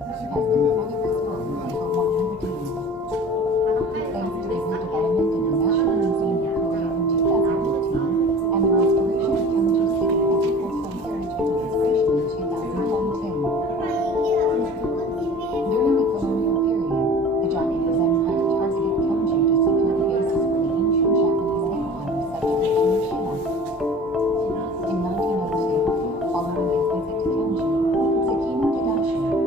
has been fully restored for 100 years. Thanks to the redevelopment of the National Museum of Korea in 2015 and the restoration of Gyeongju City as a cultural heritage administration in 2012. During the colonial period, the Japanese Empire targeted Gyeongju to secure the basis for the ancient Japanese Empire subjugation of Shilla. In 1902, following his visit to Gyeongju,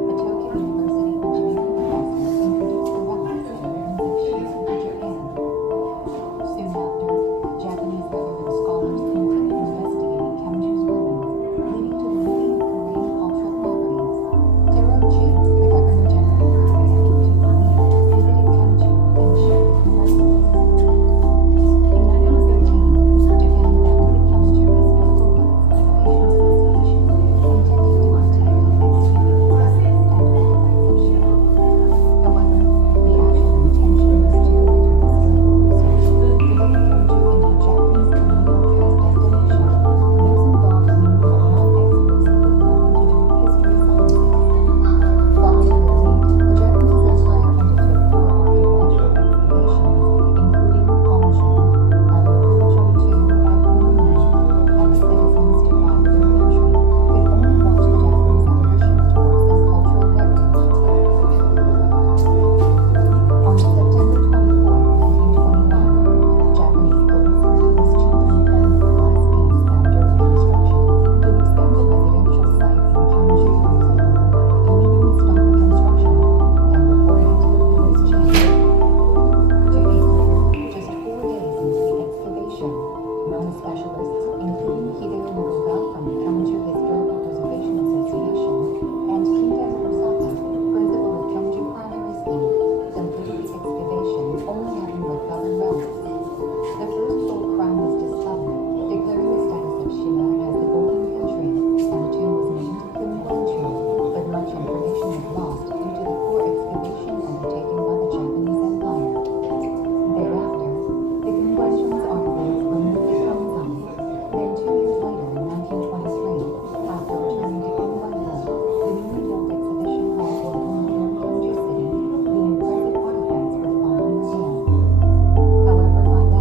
the Tokyo University engineering professor introduced the relics and ruins of Shilla to Japan. Soon after, Japanese relevant scholars continued investigating Gyeongju's ruins, leading to the meeting of Korean cultural properties. Teroji, the Governor General of Korea, visited Gyeongju and Shilla's remains. In 1913, Japan founded the Gyeongju Historical Relics Preservation Association, intended to protect and exhibit the relics and artifacts of Shilla. However, the actual intention was to, through historical research, develop Gyeongju into a Japanese colonial tourist destination. Those involved mainly were non-experts with nothing to do with history sciences. Following the defeat, the Japanese Empire undertook 4 archaeological excavations, including Gyeongju and Pulchon-II at Gunung, and the citizens deprived of their country could only watch the Japanese aggression towards their cultural heritage. On September 24, 1921, Japanese police released children playing with glass beads found during construction to expand the residential sites in Gyeongju and Tumulus, immediately stopped the construction and reported it to the police chief. 2 days later, just 4 days into the excavation, known specialists, including Hideo Muroga from the Gyeongju Historical Preservation Association and Kintaro Osaka, principal of Gyeongju Primary School, completed the excavation only having recovered relics. The first gold crown was discovered, declaring the status of Shilla as the Golden Country, and the tomb was named Gyeongju, but much information was lost due to the poor excavation undertaken by the Japanese Empire. Thereafter, the Gyeongju's archives were moved to Gyeongju. Then 2 years later, in 1923, after returning to Gyeongju, the newly built exhibition hall in Gyeongju City, the impressive artifacts were finally revealed. However, by then,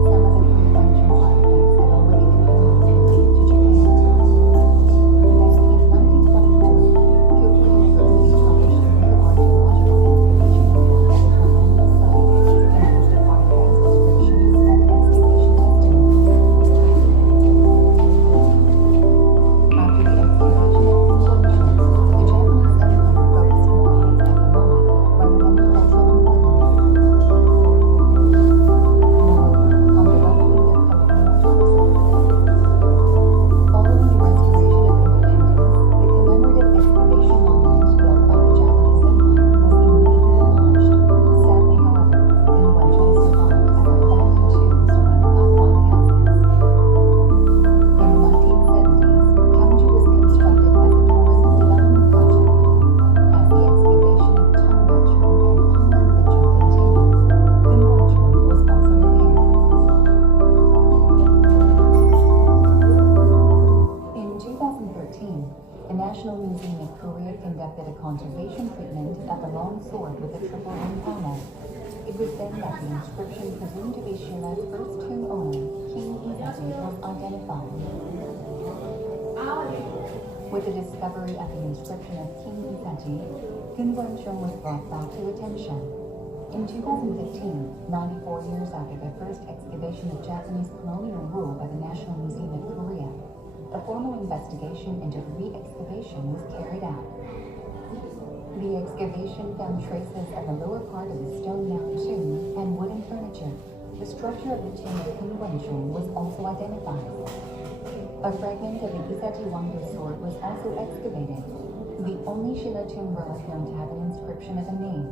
some of the Gyeongju artifacts had already been relocated to Japan. Then, in 1924, Kyoto University published a new archaeological excavation report at the Tumulus site, composed of artifacts, descriptions, and excavation testimonies. After the excavation at Gyeongju, the Japanese Empire focused more on its economic rather than cultural importance. Moreover, on developing their colonial tourism. Following the restoration of independence, the commemorative excavation monument built by the Japanese Empire was immediately demolished. Sadly, however, Gyeongju survived as a abandoned tomb surrounded by private houses. In the 1970s, Gyeongju was constructed as a tourism development project. As the excavation of Tumulus and Panmunjom continued, Gyeongju was also repaired. In 2013, the National Museum of Korea conducted a conservation treatment of the long sword with a triple ring pommel. It was then that the inscription presumed to be Shilla's first tomb owner, King Izaji, was identified. With the discovery of the inscription of King Izaji, Gyeongju was brought back to attention. In 2015, 94 years after the first excavation of Japanese colonial rule by the National Museum of Korea, a formal investigation into the re-excavation was carried out. The excavation found traces of the lower part of the stone-mounted tomb and wooden furniture. The structure of the tomb of Gyeongju was also identified. A fragment of the Izaji Wangdo sword was also excavated, the only Shilla tomb relic known to have an inscription of a name.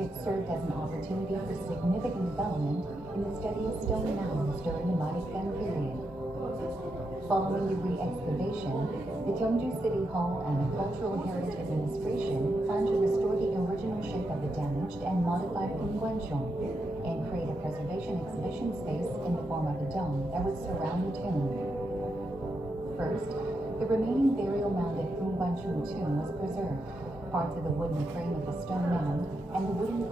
It served as an opportunity for significant development in the study of stone mounds during the Maritime period. Following the re-excavation, the Gyeongju City Hall and the Cultural Heritage Administration plan to restore the original shape of the damaged and modified Gyeongju and create a preservation exhibition space in the form of a dome that would surround the tomb. First, the remaining burial mound at Gyeongju tomb was preserved. parts of the wooden frame of the stone mound and the wooden